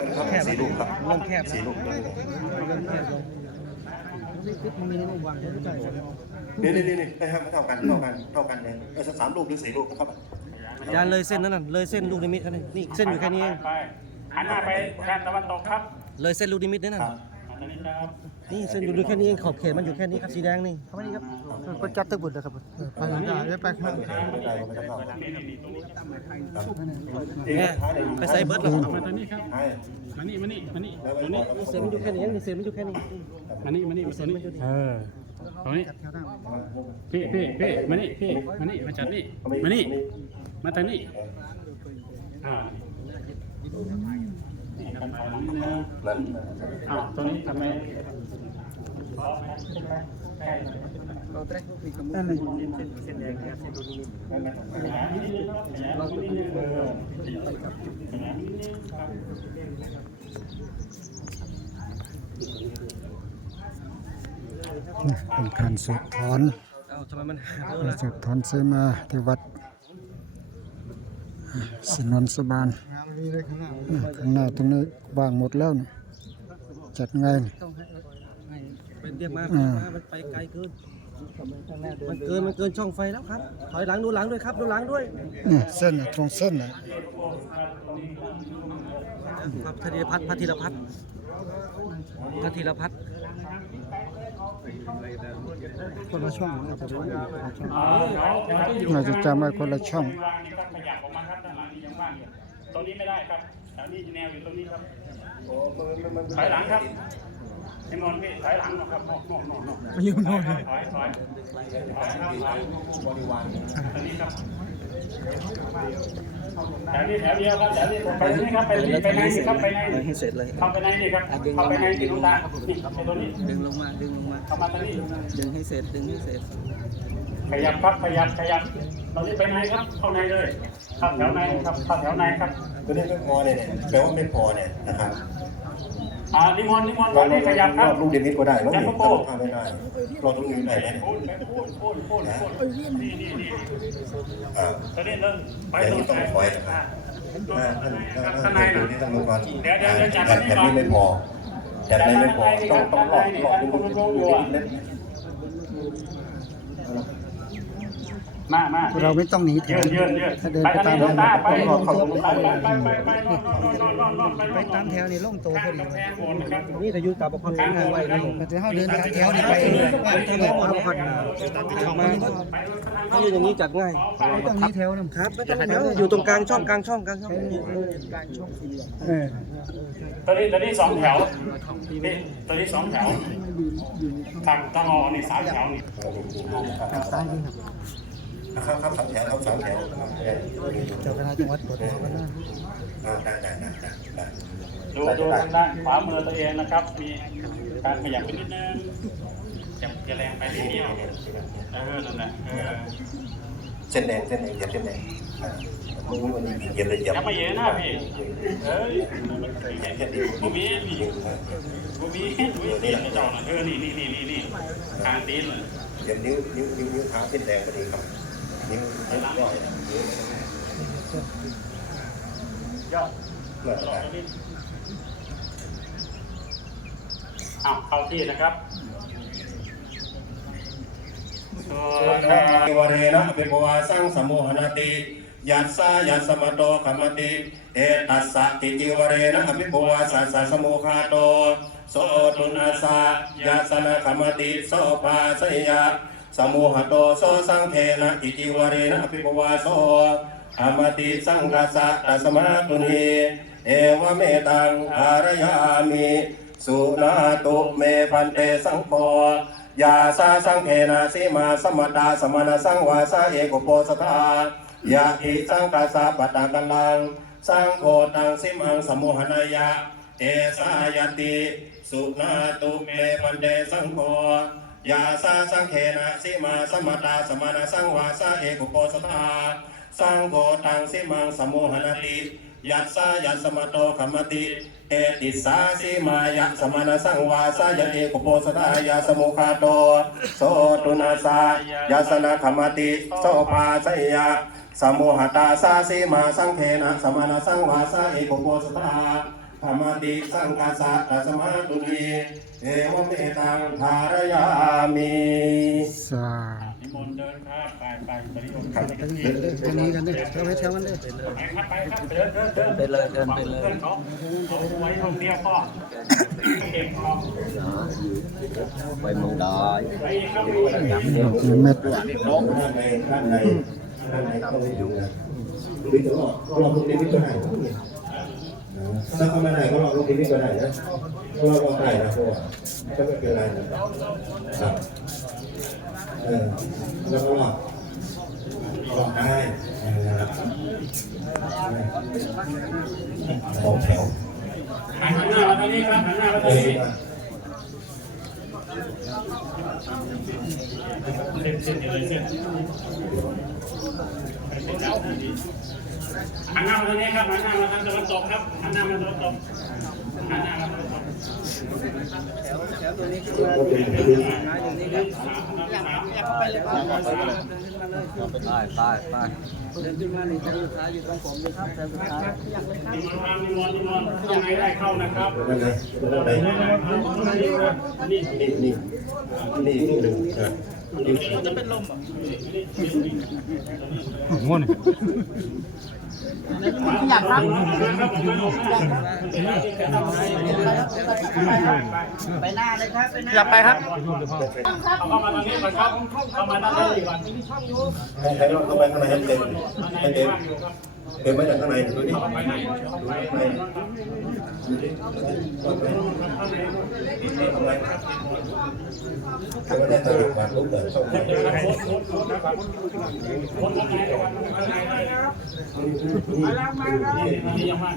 ครับสี่ลูกครับเริ่มแคบสี่ลูกเริ่มแคบลงมันมีในวางได้ใจนี่นี่นี่นี่ให้ให้เท่ากันเท่ากันเท่ากันเลยเออสามลูกหรือสี่ลูกครับยานเลยเส้นนั้นน่ะเลยเส้นลูกนิมิตเขานี่นี่เส้นอยู่แค่นี้เองไปหันหน้าไปด้านตะวันตกครับ เลยเส้นลูกนิมิตนั่นน่ะครับอั นนี้ครับนี่เส้นอยู่แค่นี้เองขอบเขตมันอยู่แค่นี้ครับสีแดงนี่เข้ามานี่ครับก็จับตะบุดเลยครับไปได้ไปครับไม่ได้ก็ไม่ต้องเข้าครับเนี่ยไปใส่เบิร์ดเหรอมาตอนนี้ครับให้มานี่มานี่มานี่แล้วตรงไม่นี้พอเส้นมันอยู่แค่นี้เองนี่เส้นมันอยู่แค่นี้มานี่มานี่มาตรงนี้เออตรงนี้พี่พี่พี่มานี่พี่มานี่มาจัดนี่มานี่มาทางนี้อ่า กันไปนิดนึงนั่นอ้าวตรงนี้ทำไมเป็นการสวดถอนเอ้าทำไมมันเออล่ะสวดถอนเสมาที่วัด สินวนสบานข้างหน้าตรงนี้ว่างหมดแล้วนี่จัดไงนี่ต้องให้ให้เป็นเรียกมาอ่ามันไปไกลเกินมันเกินมันเกินช่องไฟแล้วครับ ถอยหลังดูหลังด้วยครับดูหลังด้วยนี่เส้นน่ะตรงเส้นน่ะครับพระธีรพัฒน์พระธีรพัฒน์พระธีรพัฒน์คนละช่องอ๋อเดี๋ยวเดี๋ยวก็อยู่เราจะจำไว้คนละช่อง ตรงนี้ไม่ได้ครับแถวนี้แนวอยู่ตรงนี้ครับโอ้มันมันถอยหลังครับไอ้มนต์พี่ถอยหลังหนะครับโน่นโน่นโน่นโน่นไปอยู่โน่นถอยถอยถอยถอยครับถอยบริวารตรงนี้ครับแถวนี้แถวเดียวครับแถวนี้ไปนี่ครับไปนี่ไปไหนนี่ครับไปไหนนี่ให้เสร็จเลยเข้าไปไหนนี่ครับเข้าไปไหนนี่ตรงตานี่ไปตรงนี้ดึงลงมาดึงลงมาเข้ามาตรงนี้ดึงให้เสร็จดึงให้เสร็จ ขยับครับขยับขยับตรงนี้ไปไหนครับเข้าในเลยเข้าแถวในครับเข้าแถวในครับตัวนี้ไม่พอเนี่ยแปลว่าไม่พอเนี่ยนะครับอ่านิมนต์นิมนต์ตอนนี้ขยับครับลูกเดนิดก็ได้ลูกนี้ตั้งข้าไม่ได้รอตรงนี้ได้เนี่ยพูดไปพูดพูดพูดพูดนี่นี่นี่อ่าตอนนี้เริ่มไปอย่างตรงนี้ต้องไหนคอยนะครับถ้าท่านถ้าข้าท่างนในดูน่ะที่ท่านรู้ก่อนเดี๋ยวเดี๋ยวเดี๋ยวจัดแบบแบบนี้ไม่พอแบบนี้ไม่พอต้องต้องรอบรอบดูดูดูเล็ก มามาเราไม่ต้องหนีแถเยืวนเยืนเยืนถ้าเดินไปไปทางตามนี้ลงตาไปไปไปลงตัวไปไปไปไปนอนนอนนอนนอนไปไปตามแถวนี่ลงตัวพอดีกำแพงโบนนะครับนี่ถ้าอยู่ตามประพันธ์ง่ายไว้นะผมมันจะเข้าเดินตามแถวนี่ไปถ้าไม่ตามประพันธ์มาถ้าอยู่อย่างนี้จัดง่ายไม่ต้องหนีแถวนะครับไม่ต้องแถวอยู่ตรงกลางช่องกลางช่องกลางช่องเออตอนนี้ตอนนี้สองแถวนี่ตอนนี้สองแถวทางต้องเอานี่สามแถวนี่ครับ ครับสามแถวครับสามแถวเจ้าคณะจังหวัดปวดหัวกันนะได้ได้ได้ได้ดูดูทางด้านขวามือตัวเองนะครับ มีการขยับไปนิดนึงจะแรงไปนิดเดียวเออนั่นแหละเส้นแดงเส้นแดงเหยียบเส้นแดงมึงวันนี้เหยียบเลยเหยียบยังไม่เยอะนะพี่เอ้ยกูมีพี่กูมีกูมีตีนไม่เจ้านะเออนี่นี่นี่นี่นี่ทางตีนเลยเหยียบนิ้วนิ้วนิ้วนิ้วเท้าเส้นแดงก็ดีครับ นิ้วนิ้วก้อยยอดเพื่อลอะงไรไปนิดอ้าวเข้าที่นะครับตัวเทวเรนะเปโกวาสังสมุหนาติยัสสายัสสมโตขมติเอตัสสะติจิวเรนะอภิโกวาสัสสะสมุขาโตโสตุนัสสะยัสสนะขมติโสปาสยะ สมุหโตโสสังเทนะติจิวเรนะอภิโกวาโสอมติสังกัสสะตัสมาตุนีเอวเมตังอารยามิสุนาตุเมพันเตสังโฆยาสาสังเขนาสีมาสมตาสมณสังวาสาเอกโปสทายาอิสังกาสาปตากัลังสังโฆตังสิมังสมุหนายะเอสายติ สุนาตุเมปันเดสังโฆ ยาสาสังเขนาสีมาสมตาสมณสังวาสาเอกโปสทาสังโฆตังสิมังสมุหนติยัสสายัสมโตขมติเอติสาสีมายะสมณสังวาสายเอกโปสทายาสมุขาโตโสตุนาสายาสนะขมติโสภาสยะสมุหตาสาสีมาสังเขนะสมณสังวาสาเอกโปสทา ธรรมติสังฆาสะตัสมาตุนีเอวเมตังภารยามิสานิมนต์เดินครับไปไปปริโภคครับไปเดี๋ยวนี้กันดิแถวไปแถวมันดิครับไปครับเดินเดินเดินไปเลยเดินไปเลยพื่อนเขาเอาไว้ท่องเที่ยวก็เก็บของไปเมืองดอยไปอีกครับเม็ดด้านในด้านในด้านในต้องอยู่นะวิทย์ก็ลองลงในวิทย์ก็ได้ ถ้าเขาไม่ได้ก็ลองลงในวิทย์ก็ได้นะก็ลองได้นะพวกก็ไม่เป็นไรนะครับเออแล้วก็ลองลองได้นะครับของแถว หันหน้ามาทางนี้ครับหันหน้ามาทางนี้เส้นเส้นอะไรเส้น หันหน้ามาทางนี้ครับหันหน้ามาทางตะวันตกครับหันหน้ามาตะวันตกหันหน้ามาตะวันตกไปไปไปนิมนต์ครับนิมนต์นิมนต์นิมนต์ยังไงได้เข้านะครับนั่นไงนั่นไงนี่นี่นี่นี่นี่หนึ่ง ครับนี่จะเป็นลมอะง่วนอยากครับครับไปหน้าเลยครับไปหน้าอยากไปครับเข้ามาทางนี้ก่อนครับเข้ามาด้านนี้ก่อนให้ให้เราเข้าไปข้างในให้เต็มให้เต็ม เต็มไว้จากข้างในดูดิดูข้างในดูดิเข้าไปทำไมไม่ได้ตลกกว่าลูกเดินเข้าไปคนข้างในครับข้างในนี่ยังว่าง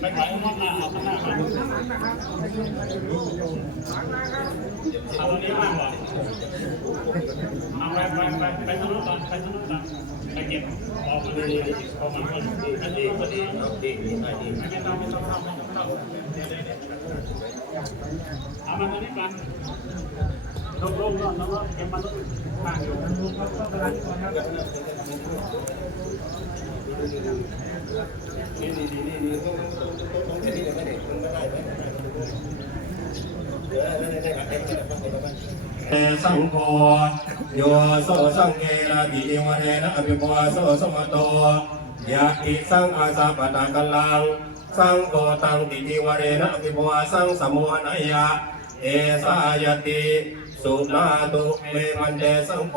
ไม่ถอยข้างหน้าเอาข้างหน้าก่อนเอาวันนี้ว่างก่อนเอาไปไปไปไปทางนู้นก่อนไปทางนู้นก่อนไปเก็บออกมาดีๆออกมาดีๆอันนี้พอดีดีดีดีไม่ต้องไม่ต้องเข้าไม่ต้องเข้าเอามาตรงนี้กันลงลงลงลงเก็บมันลงข้างอยู่เอสังโฆโยโสสังเกนะติเอวเรนะอภิปวาโสสมโต ยะติสังอาสาปตากัลัง สังโกตังติเอวเรนะอภิปวาสังสมุหนายะ เอสายติ สุนาตุเมมันเดสังโฆ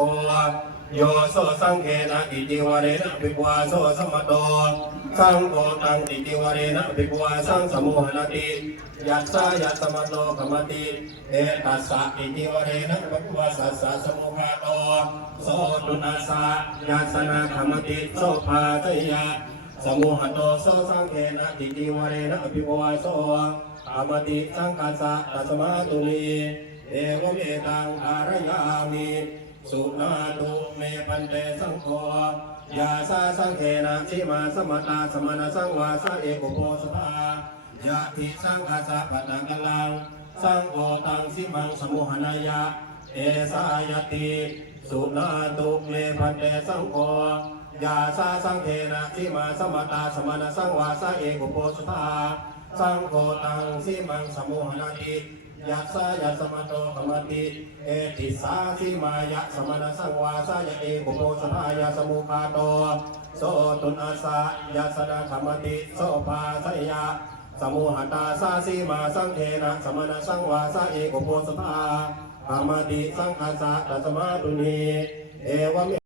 โยโสสังเกนะติเอวเรนะอภิปวาโสสมโตสังโฆตังติเอวเรนะอภิปวาสังสมุหนติยัสสะยัสสมะโตขมติเอตัสสะอิติวเรนะภะคะวะสัสสะสมุขาโตโสตุนัสสะยัสสนะขมติโสภาสยะสมุหโตโสสังเกนะอิติวเรนะอภิวาโสขมติสังกัสสะตัสมาตุนีเอวเมตังอารยามิ สุนาตุเมปันเตสังโฆยาสาสังเกนะชิมาสมตาสมณสังวาสเอกุโพสภายะทิสังอาสะปะตังกัลลัง สังโฆตังสิมังสมุหนายะ เอสายติสุนาตุเมพันเตสังโฆยาสาสังเทนะสิมาสมตาสมณสังวาสเอกุโพสภา สังโฆตังสิมังสมุหนาติ ยัสสะยัสมะโตขมติ เอติสาสิมายะสมณสังวาสยะเอกุโพสภายาสมุขาโต โสตุนอาสะยัสสะขมติโสภาสยะสมุหตาสาสีมาสังเทนะสมณสังวาสะเอกุโพสภาธรรมติสังฆาสะตัสมาตุนีเอวะเม